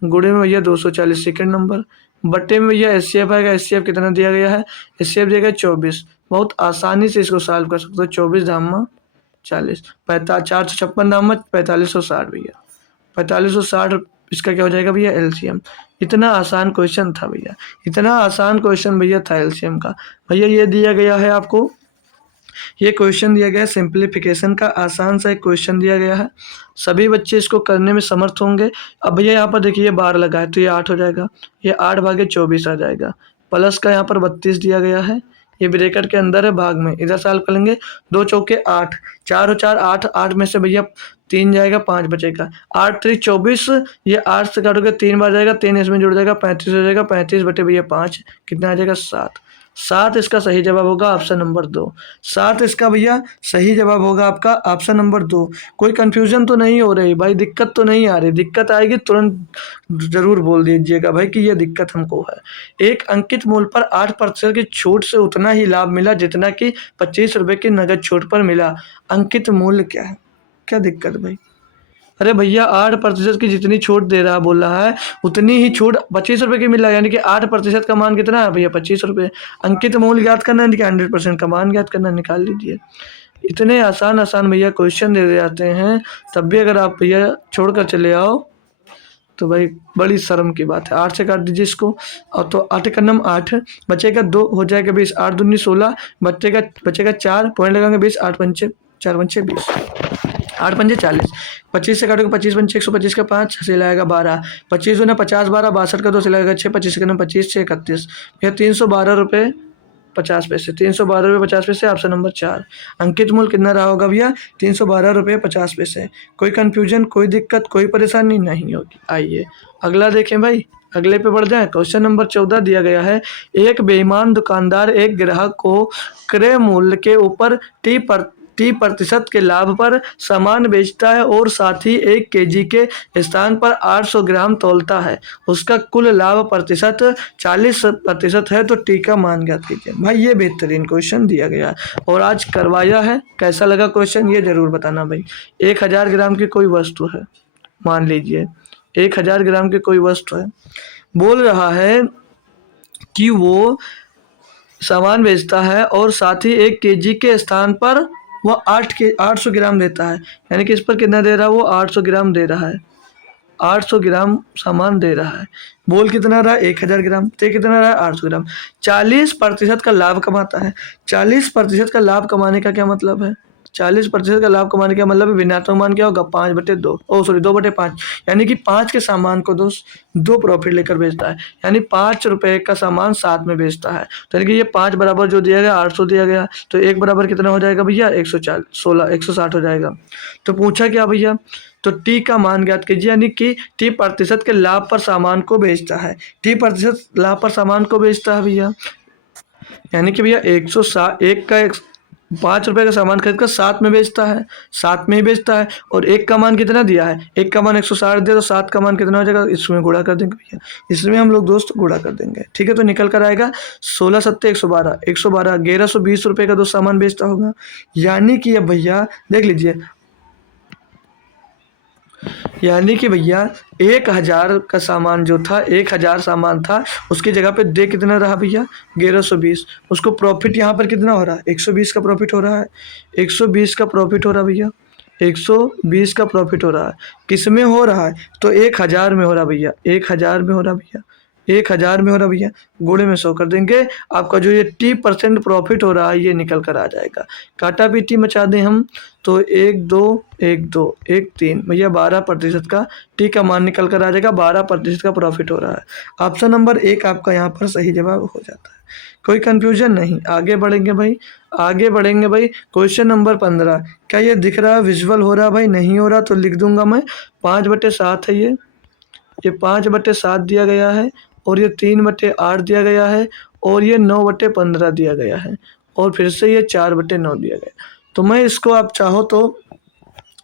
गुणे में भैया 240 सेकेंड नंबर, बट्टे में भैया एचसीएफ आएगा। एचसीएफ कितना दिया गया है, एचसीएफ दिया गया 24। बहुत आसानी से इसको सॉल्व कर सकते हो। 24 धामा 40, 456 धामा 4560 भैया, 4560 इसका क्या हो जाएगा भैया, एलसीएम। इतना आसान क्वेश्चन था भैया, इतना आसान क्वेश्चन भैया था एलसीएम का। भैया ये दिया गया है आपको, ये क्वेश्चन दिया गया है सिंप्लीफिकेशन का, आसान सा एक क्वेश्चन दिया गया है, सभी बच्चे इसको करने में समर्थ होंगे। अब भैया यहाँ पर देखिए बार लगा है तो ये 8 हो जाएगा, ये 8 भागे 24 आ जाएगा, प्लस का यहाँ पर 32 दिया गया है, ये ब्रैकेट के अंदर है, भाग में इधर सॉल्व कर लेंगे। 2 चौके 8, 4 और 4 8, 8 में से भैया 3 जाएगा, 5 बचेगा, 8 3 24, ये 8 से काटोगे 3 बार जाएगा, 3 इसमें जुड़ जाएगा, 35 हो जाएगा, 35 बटे भैया 5 कितना आ जाएगा, 7। 7 इसका सही जवाब होगा ऑप्शन नंबर 2। 7 इसका भैया सही जवाब होगा आपका ऑप्शन नंबर 2। कोई कंफ्यूजन तो नहीं हो रही भाई, दिक्कत तो नहीं आ रही, दिक्कत आएगी तुरंत जरूर बोल दीजिएगा भाई कि ये दिक्कत हमको है। एक अंकित मूल्य पर 8% की छूट से उतना ही लाभ मिला जितना कि 25 रुपये की नगद छूट पर मिला। अंकित मूल्य क्या है, क्या दिक्कत भाई? अरे भैया 8% की जितनी छूट दे रहा बोल रहा है उतनी ही छूट 25 रुपये की मिल रहा है, यानी कि 8% का मान कितना है भैया, 25 रुपये। अंकित मूल्य ज्ञात करना है, 100% का मान ज्ञात करना, निकाल लीजिए। इतने आसान आसान भैया क्वेश्चन दे जाते हैं, तब भी अगर आप भैया छोड़ कर चले आओ तो भाई बड़ी शर्म की बात है। 8 से काट दीजिए इसको, और तो 8 का नम 8 बचेगा, 2 हो जाएगा 20, 8 दूनी 16 बचेगा 4 पॉइंट लगाएंगे 20, 8 पंचे 4 पंचे 20। 8 पंजे 40, 25 से काटोगे 25 पंचे 125 का 5 से लाएगा 12, 25 दूना 50 12 62 का 2 से लाएगा 6, 25 से 25 6 31, यह 312 रुपये 50 पैसे, 312 रुपये 50 पैसे, ऑप्शन नंबर 4। अंकित मूल्य कितना रहा होगा भैया? 312 रुपये 50 पैसे। कोई कन्फ्यूजन, कोई दिक्कत, कोई परेशानी नहीं होगी। आइए अगला देखें भाई, अगले पे बढ़ जाए। क्वेश्चन नंबर 14 दिया गया है, एक बेईमान दुकानदार एक ग्राहक को क्रय मूल्य के ऊपर 30% के लाभ पर सामान बेचता है और साथ ही 1 केजी के स्थान पर 800 ग्राम तौलता है। उसका कुल लाभ प्रतिशत 40% है, तो टी का मान ज्ञात कीजिए। भाई ये बेहतरीन क्वेश्चन दिया गया है और आज करवाया है। कैसा लगा क्वेश्चन ये जरूर बताना भाई। 1000 ग्राम की कोई वस्तु है, मान लीजिए 1000 ग्राम की कोई वस्तु है, बोल रहा है कि वो सामान बेचता है और साथ ही 1 केजी के स्थान पर वो 800 ग्राम देता है। यानी कि इस पर कितना दे रहा है? वो 800 ग्राम दे रहा है, 800 ग्राम सामान दे रहा है। बोल कितना रहा? 1000 ग्राम। तो कितना रहा? 800 ग्राम। 40% का लाभ कमाता है। 40% का लाभ कमाने का क्या मतलब है? 40% का लाभ कमाने का मतलब ऋणात्मक मान क्या होगा? 5/2, 2/5, यानी कि 5 के सामान को 2 प्रॉफिट लेकर बेचता है, यानी 5 रुपए का सामान 7 में बेचता है। तो यानी कि ये 5 बराबर जो दिया गया 800 दिया गया, तो 1 बराबर कितना हो जाएगा भैया? 160 हो जाएगा। तो पूछा क्या भैया? तो टी का मान ज्ञात कीजिए, यानी कि 30% के लाभ पर सामान को बेचता है। 30% लाभ पर सामान को बेचता है भैया, यानी कि भैया 5 रुपए का सामान खरीद कर 7 में बेचता है, 7 में ही बेचता है। और 1 का मान कितना दिया है? 1 का मान 160 दिया, तो 7 का मान कितना हो जाएगा? इसमें गुणा कर देंगे भैया, इसमें हम लोग दोस्त गुणा कर देंगे। ठीक है, तो निकल कर आएगा 16 सत्ते 112, 1120 रुपये का दोस्त सामान बेचता होगा। यानी कि अब भैया देख लीजिए, यानी कि भैया 1000 का सामान जो था, 1000 सामान था, उसकी जगह पे दे कितना रहा भैया? 1120। उसको प्रॉफिट यहाँ पर कितना हो रहा है? 120 का प्रॉफिट हो रहा है, 120 का प्रॉफिट हो रहा है भैया, 120 का प्रॉफिट हो रहा है। किस में हो रहा है? तो 1000 में हो रहा भैया, 1000 में हो रहा भैया, 1000 में हो रहा भैया। गुणे में 100 कर देंगे, आपका जो ये 30% प्रॉफिट हो रहा है ये निकल कर आ जाएगा। काटा पीटी मचा दें हम तो 1 2 1 2 1 3 भैया 12% का टी का मान निकल कर आ जाएगा, 12% का प्रॉफिट हो रहा है। ऑप्शन नंबर 1 आपका यहाँ पर सही जवाब हो जाता है। कोई कंफ्यूजन नहीं। आगे बढ़ेंगे भाई, आगे बढ़ेंगे भाई। क्वेश्चन नंबर 15, क्या ये दिख रहा है? विजुअल हो रहा है भाई? नहीं हो रहा तो लिख दूंगा मैं। 5/7 है ये 5/7 दिया गया है, और ये 3/8 दिया गया है, और ये 9/15 दिया गया है, और फिर से ये 4/9 दिया गया। तो मैं इसको आप चाहो तो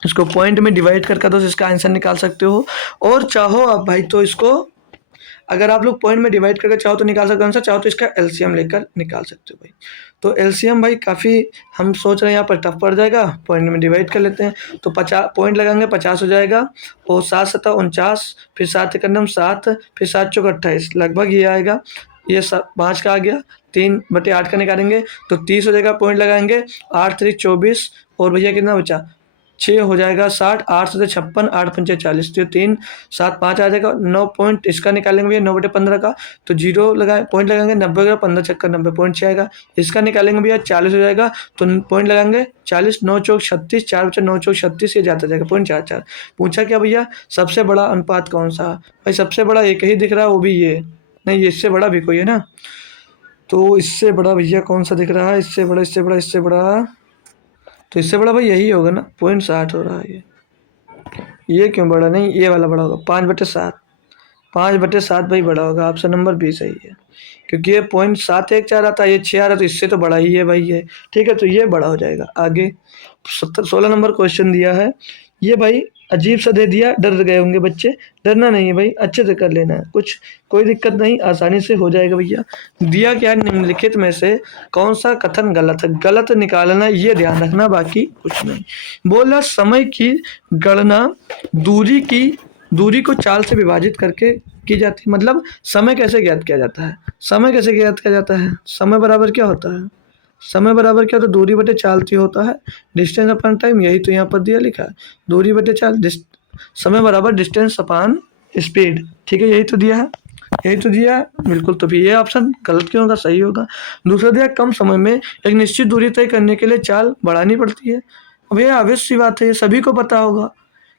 इसको पॉइंट में डिवाइड करके तो इसका आंसर निकाल सकते हो, और चाहो आप भाई तो इसको अगर आप लोग पॉइंट में डिवाइड करके चाहो तो निकाल सकते हो आंसर, चाहो तो इसका एलसीएम लेकर निकाल सकते हो भाई। तो एलसीएम भाई काफ़ी हम सोच रहे हैं यहाँ पर टफ पड़ जाएगा, पॉइंट में डिवाइड कर लेते हैं। तो 50 पॉइंट लगाएंगे 50 हो जाएगा, और 7 7 49, फिर 7 एकम 7, फिर 7 चौक 28, लगभग ये आएगा। ये 5 का आ गया, 3/8 का निकालेंगे तो 30 हो जाएगा। पॉइंट लगाएंगे 8 3 24, और भैया कितना बचा? 6 हो जाएगा 60, 8 से 56, 8 पंचे 40, तो 3 7 5 आ जाएगा। 9 पॉइंट इसका निकालेंगे भैया 9/15 का, तो 0 लगाए पॉइंट लगाएंगे 90 का 15 छक्का 90 पॉइंट 6 आएगा। इसका निकालेंगे भैया 40 हो जाएगा, तो पॉइंट लगाएंगे 40, 9 चौक 36, 4 बचे 9 चौक 36, ये जाता जाएगा पॉइंट 4 4। पूछा क्या भैया? सबसे बड़ा अनुपात कौन सा? भाई सबसे बड़ा एक ही दिख रहा है, वो भी ये नहीं, इससे बड़ा भी कोई है ना। तो इससे बड़ा भैया कौन सा दिख रहा है? इससे बड़ा, इससे बड़ा, इससे बड़ा, तो इससे बड़ा भाई यही होगा ना, 0.60 हो रहा है ये क्यों बड़ा नहीं? ये वाला बड़ा होगा 5/7, 5/7 भाई बड़ा होगा। ऑप्शन नंबर बी सही है, क्योंकि ये 0.714 आता है, ये 6 आ रहा है, तो इससे तो बड़ा ही है भाई ये। ठीक है, तो ये बड़ा हो जाएगा। आगे 16 नंबर क्वेश्चन दिया है, ये भाई अजीब सा दे दिया, डर गए होंगे बच्चे। डरना नहीं है भाई, अच्छे से कर लेना है, कुछ कोई दिक्कत नहीं, आसानी से हो जाएगा भैया। दिया क्या? निम्नलिखित में से कौन सा कथन गलत है? गलत निकालना, ये ध्यान रखना, बाकी कुछ नहीं। बोला समय की गणना दूरी को चाल से विभाजित करके की जाती है। मतलब समय कैसे ज्ञात किया जाता है? समय कैसे ज्ञात किया जाता है? समय बराबर क्या होता है? समय बराबर क्या? तो दूरी बटे चाल ही होता है, डिस्टेंस अपॉन टाइम, यही तो यहाँ पर दिया लिखा है। दूरी बटे चाल, समय बराबर डिस्टेंस अपॉन स्पीड। ठीक है, यही तो दिया है, यही तो दिया है बिल्कुल। तो भी ये ऑप्शन गलत क्यों होगा? सही होगा। दूसरा दिया, कम समय में एक निश्चित दूरी तय करने के लिए चाल बढ़ानी पड़ती है। भैया ऑब्वियस सी बात है, ये सभी को पता होगा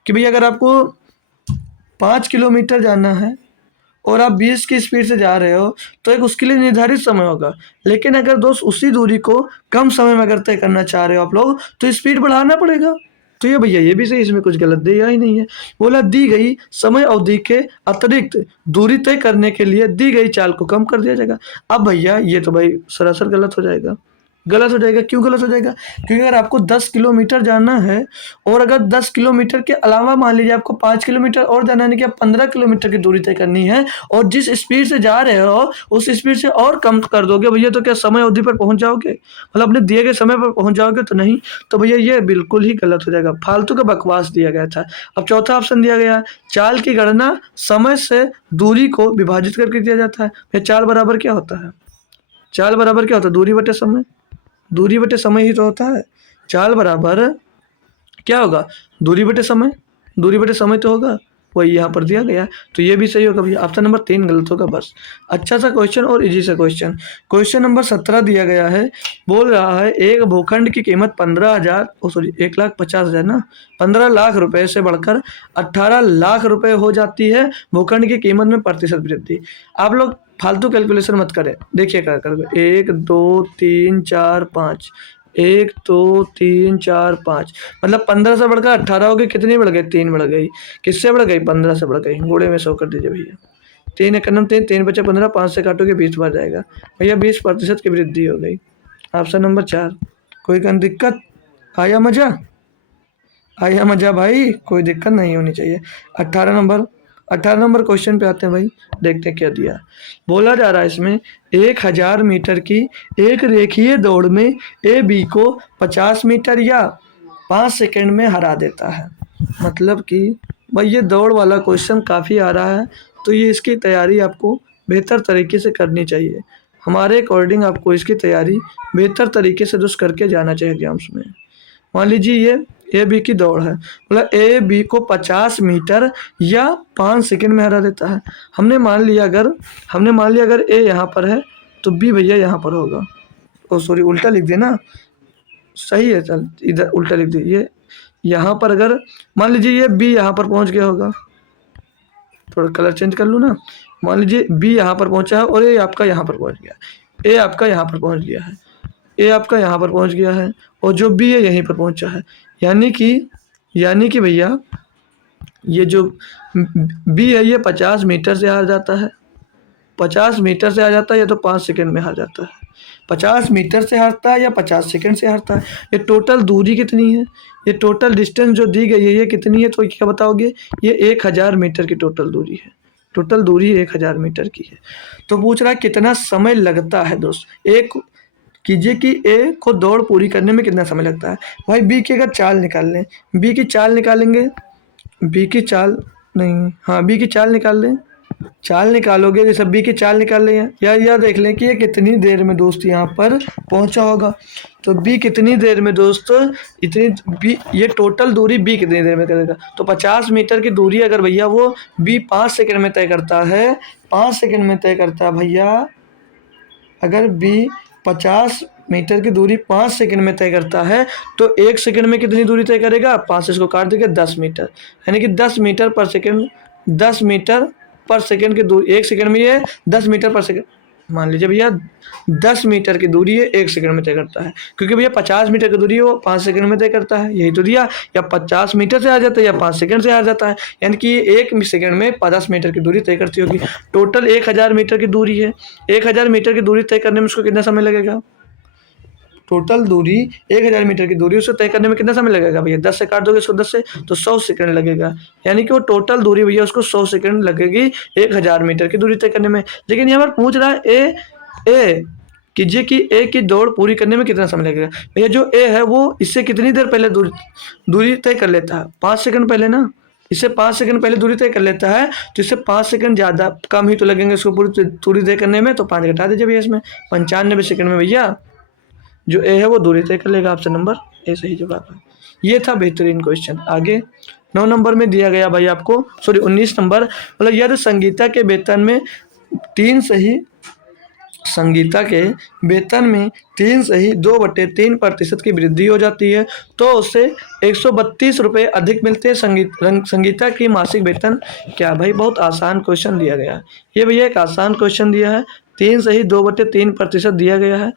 कि भैया अगर आपको 5 किलोमीटर जाना है और आप 20 की स्पीड से जा रहे हो तो एक उसके लिए निर्धारित समय होगा। लेकिन अगर दोस्त उसी दूरी को कम समय में अगर तय करना चाह रहे हो आप लोग तो स्पीड बढ़ाना पड़ेगा। तो ये भैया ये भी सही, इसमें कुछ गलत दिया ही नहीं है। बोला दी गई समय अवधि के अतिरिक्त दूरी तय करने के लिए दी गई चाल को कम कर दिया जाएगा। अब भैया ये तो भाई सरासर गलत हो जाएगा। गलत हो जाएगा, क्यों गलत हो जाएगा? क्योंकि अगर आपको 10 किलोमीटर जाना है और अगर 10 किलोमीटर के अलावा मान लीजिए आपको 5 किलोमीटर और जाना है, यानी कि आप 15 किलोमीटर की दूरी तय करनी है और जिस स्पीड से जा रहे हो उस स्पीड से और कम कर दोगे भैया, तो क्या समय अवधि पर पहुंच जाओगे? मतलब अपने दिए गए समय पर पहुंच जाओगे? तो नहीं। तो भैया ये बिल्कुल ही गलत हो जाएगा, फालतू का बकवास दिया गया था। अब चौथा ऑप्शन दिया गया, चाल की गणना समय से दूरी को विभाजित करके किया जाता है। भैया चाल बराबर क्या होता है? चाल बराबर क्या होता है? दूरी बटे समय। दूरी बटे समय ही तो होता है। चाल बराबर क्या होगा? दूरी बटे समय। दूरी बटे समय तो होगा, वही यहाँ पर दिया गया है। तो ये भी सही होगा भैया, ऑप्शन नंबर 3 गलत होगा बस। अच्छा सा क्वेश्चन और इजी सा क्वेश्चन। क्वेश्चन नंबर 17 दिया गया है, बोल रहा है एक भूखंड की कीमत 1,50,000 ना, 15 लाख रुपए से बढ़कर 18 लाख रुपए हो जाती है। भूखंड की कीमत में प्रतिशत वृद्धि। आप लोग फालतू कैलकुलेशन मत करें, देखिए कर 1 2 3 4 5, 1 2 3 4 5, मतलब 15 से बढ़कर 18 हो गई, कितनी बढ़ गई? 3 बढ़ गई। किससे बढ़ गई? 15 से बढ़ गई। गुणे में 100 कर दीजिए भैया। 3 एकम 3, 3 बचे 15, 5 से काटोगे 20 बढ़ जाएगा भैया, 20% की वृद्धि हो गई। Option number 4। कोई दिक्कत? आया मजा? आया मजा भाई? कोई दिक्कत नहीं होनी चाहिए। 18 नंबर क्वेश्चन पे आते हैं भाई, देखते हैं क्या दिया। बोला जा रहा है इसमें 1000 मीटर की एक रेखीय दौड़ में ए बी को 50 मीटर या 5 सेकंड में हरा देता है। मतलब कि भाई ये दौड़ वाला क्वेश्चन काफ़ी आ रहा है, तो ये इसकी तैयारी आपको बेहतर तरीके से करनी चाहिए। हमारे अकॉर्डिंग आपको इसकी तैयारी बेहतर तरीके से दोस्त करके जाना चाहिए एग्जाम्स में। मान लीजिए ये ए बी की दौड़ है, मतलब ए बी को 50 मीटर या 5 सेकंड में हरा देता है। हमने मान लिया अगर ए यहाँ पर है तो बी भैया यहाँ पर होगा। ओ सॉरी, उल्टा लिख दिया ना, सही है, चल इधर उल्टा लिख दिया। ये यहाँ पर अगर मान लीजिए ये बी यहाँ पर पहुँच गया होगा, थोड़ा कलर चेंज कर लूँ ना, मान लीजिए बी यहाँ पर पहुँचा है और ए आपका यहाँ पर पहुँच गया, ए आपका यहाँ पर पहुँच गया है, ए आपका यहाँ पर पहुँच गया है और जो बी है यहीं पर पहुँचा है। यानी कि भैया ये जो बी है ये 50 मीटर से हार जाता है, 50 मीटर से आ जाता है या तो 5 सेकंड में हार जाता है। 50 मीटर से हारता है या 50 सेकंड से हारता है। ये टोटल दूरी कितनी है? ये टोटल डिस्टेंस जो दी गई है ये कितनी है? तो क्या बताओगे? ये 1000 मीटर की टोटल दूरी है। टोटल दूरी 1000 मीटर की है। तो पूछ रहा है कितना समय लगता है दोस्त। एक कीजिए कि ए को दौड़ पूरी करने में कितना समय लगता है। भाई बी की अगर चाल निकाल लें, बी की चाल निकालेंगे, बी की चाल नहीं, हाँ बी की चाल निकाल लें, चाल निकालोगे जैसे बी की चाल निकाल लें या यह देख लें कि ये कितनी देर में दोस्त यहाँ पर पहुँचा होगा। तो बी कितनी देर में दोस्त, इतनी बी, ये टोटल दूरी बी कितनी देर में करेगा। तो 50 मीटर की दूरी अगर भैया वो बी 5 सेकंड में तय करता है, 5 सेकंड में तय करता है भैया, अगर बी 50 मीटर की दूरी 5 सेकंड में तय करता है तो 1 सेकंड में कितनी दूरी तय करेगा? 5 से इसको काट देंगे 10 मीटर, यानी कि 10 मीटर पर सेकंड, 10 मीटर पर सेकंड की दूरी 1 सेकंड में ये 10 मीटर पर सेकंड, मान लीजिए भैया 10 मीटर की दूरी है 1 सेकंड में तय करता है, क्योंकि भैया 50 मीटर की दूरी है वो 5 सेकंड में तय करता है, यही तो दिया। या 50 मीटर से आ जाता है या 5 सेकंड से आ जाता है, यानी कि 1 सेकंड में 50 मीटर की दूरी तय करती होगी। टोटल 1000 मीटर की दूरी है, 1000 मीटर की दूरी तय करने में उसको कितना समय लगेगा? टोटल दूरी 1000 मीटर की दूरी उसे तय करने में कितना समय लगेगा भैया? 10 से काट दोगे इसको 10 से तो 100 सेकंड लगेगा, यानी कि वो टोटल दूरी भैया उसको 100 सेकंड लगेगी 1000 मीटर की दूरी तय करने में। लेकिन यहाँ पर पूछ रहा है ए कीजिए कि ए की दौड़ पूरी करने में कितना समय लगेगा। भैया जो ए है वो इससे कितनी देर पहले दूरी तय कर लेता है? 5 सेकंड पहले ना, इससे 5 सेकंड पहले दूरी तय कर लेता है, तो इससे 5 सेकंड ज़्यादा कम ही तो लगेंगे उसको पूरी दूरी तय करने में। तो 5 घटा दीजिए भैया इसमें, 95 सेकंड में भैया जो ए है वो दूरी तय कर लेगा। ऑप्शन नंबर ए सही जवाब है। ये था बेहतरीन क्वेश्चन। आगे 9 नंबर में दिया गया भाई आपको, सॉरी 19 नंबर, मतलब यदि संगीता के वेतन में 3 सही संगीता के वेतन में 3 से ही 2/3% की वृद्धि हो जाती है, तो उसे 132 रुपये अधिक मिलते हैं। संगीता की मासिक वेतन क्या? भाई बहुत आसान क्वेश्चन दिया गया है। ये भैया एक आसान क्वेश्चन दिया है, 3 से ही 2/3% दिया गया है।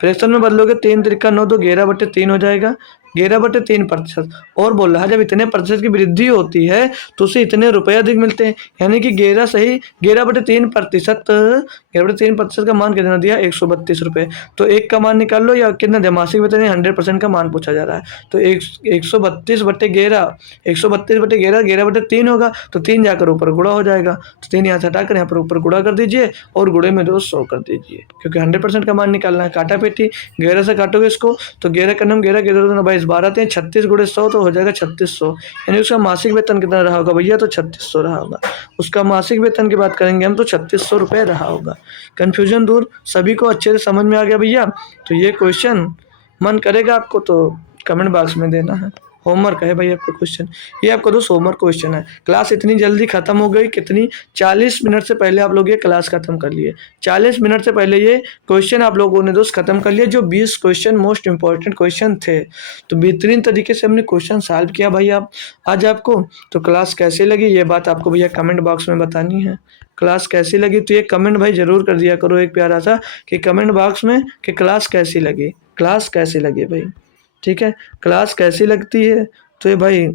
फ्रैक्शन में बदलोगे 3 त्रिका 9, तो 11/3 हो जाएगा, 11/3%। और बोल रहा है जब इतने प्रतिशत की वृद्धि होती है तो उसे इतने रुपए अधिक मिलते हैं, यानी कि 11/3% का मान कितना दिया? 132 रुपये। तो एक का मान निकाल लो, या कितना दिया? मासिक वेतन 100% का मान पूछा जा रहा है, तो 132/11, 132/11, 11/3 होगा, तो 3 जाकर ऊपर गुणा हो जाएगा, तो 3 यहाँ से हटाकर यहाँ पर ऊपर गुणा कर दीजिए और गुणे में 2 100 कर दीजिए, क्योंकि 100% का मान निकालना है। काटा पेटी 11 से काटोगे इसको, तो 11 का नाम 11, 11 22, 12 × 36 × 100, तो हो जाएगा 3600। यानी उसका मासिक वेतन कितना रहा होगा भैया? तो 3600 रहा होगा। उसका मासिक वेतन की बात करेंगे हम, तो 3600 रुपये रहा होगा। कन्फ्यूजन दूर, सभी को अच्छे से समझ में आ गया भैया? तो ये क्वेश्चन मन करेगा आपको तो कमेंट बॉक्स में देना है। होमवर्क है भाई आपका क्वेश्चन, ये आपका दोस्त होमवर्क क्वेश्चन है। क्लास इतनी जल्दी खत्म हो गई, कितनी 40 मिनट से पहले आप लोग ये क्लास खत्म कर लिए। 40 मिनट से पहले ये क्वेश्चन आप लोगों ने दोस्त खत्म कर लिया, जो 20 क्वेश्चन मोस्ट इंपॉर्टेंट क्वेश्चन थे। तो बेहतरीन तरीके से हमने क्वेश्चन सॉल्व किया भाई आप आज आपको। तो क्लास कैसी लगी ये बात आपको भैया कमेंट बॉक्स में बतानी है। क्लास कैसी लगी तो ये कमेंट भाई ज़रूर कर दिया करो, एक प्यारा सा कि कमेंट बॉक्स में कि क्लास कैसी लगी, क्लास कैसी लगी भाई। ठीक है, क्लास कैसी लगती है तो ये भाई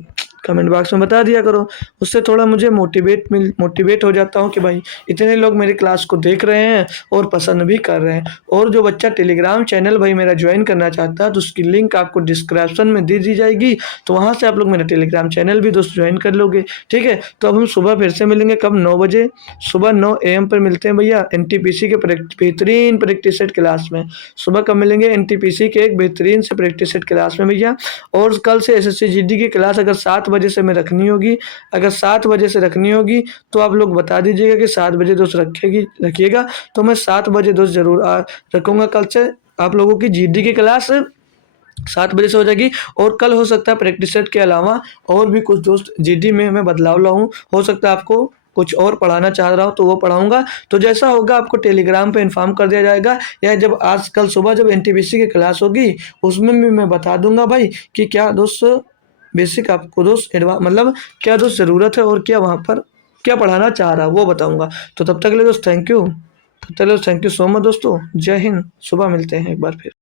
कमेंट बॉक्स में बता दिया करो, उससे थोड़ा मुझे मोटिवेट हो जाता हूँ कि भाई इतने लोग मेरी क्लास को देख रहे हैं और पसंद भी कर रहे हैं। और जो बच्चा टेलीग्राम चैनल भाई मेरा ज्वाइन करना चाहता है तो उसकी लिंक आपको डिस्क्रिप्शन में दे दी जाएगी, तो वहाँ से आप लोग मेरा टेलीग्राम चैनल भी दोस्त ज्वाइन कर लोगे। ठीक है, तो अब हम सुबह फिर से मिलेंगे, कब? 9 बजे, सुबह 9 AM पर मिलते हैं भैया NTPC के बेहतरीन प्रैक्टिस सेट क्लास में। सुबह कब मिलेंगे? NTPC के एक बेहतरीन से प्रैक्टिस सेट क्लास में भैया। और कल से SSC GD की क्लास अगर 7 बजे से मैं रखनी होगी, अगर 7 बजे से रखनी होगी तो आप लोग बता दीजिएगा कि 7 बजे दोस्त रखिएगा, तो मैं 7 बजे दोस्त ज़रूर रखूँगा। कल से आप लोगों की GD की क्लास 7 बजे से हो जाएगी। और कल हो सकता है प्रैक्टिस सेट के अलावा और भी कुछ दोस्त GD में मैं बदलाव लाऊं, हो सकता है आपको कुछ और पढ़ाना चाह रहा हूँ तो वो पढ़ाऊंगा। तो जैसा होगा आपको टेलीग्राम पे इन्फॉर्म कर दिया जाएगा, या जब आज कल सुबह जब NTPC की क्लास होगी उसमें भी मैं बता दूंगा भाई कि क्या दोस्त बेसिक आपको दोस्त मतलब क्या दोस्त ज़रूरत है और क्या वहाँ पर क्या पढ़ाना चाह रहा है वो बताऊंगा। तो तब तक के लिए दोस्त थैंक यू, तब तक के लिए थैंक यू सो मच दोस्तों। जय हिंद, सुबह मिलते हैं एक बार फिर।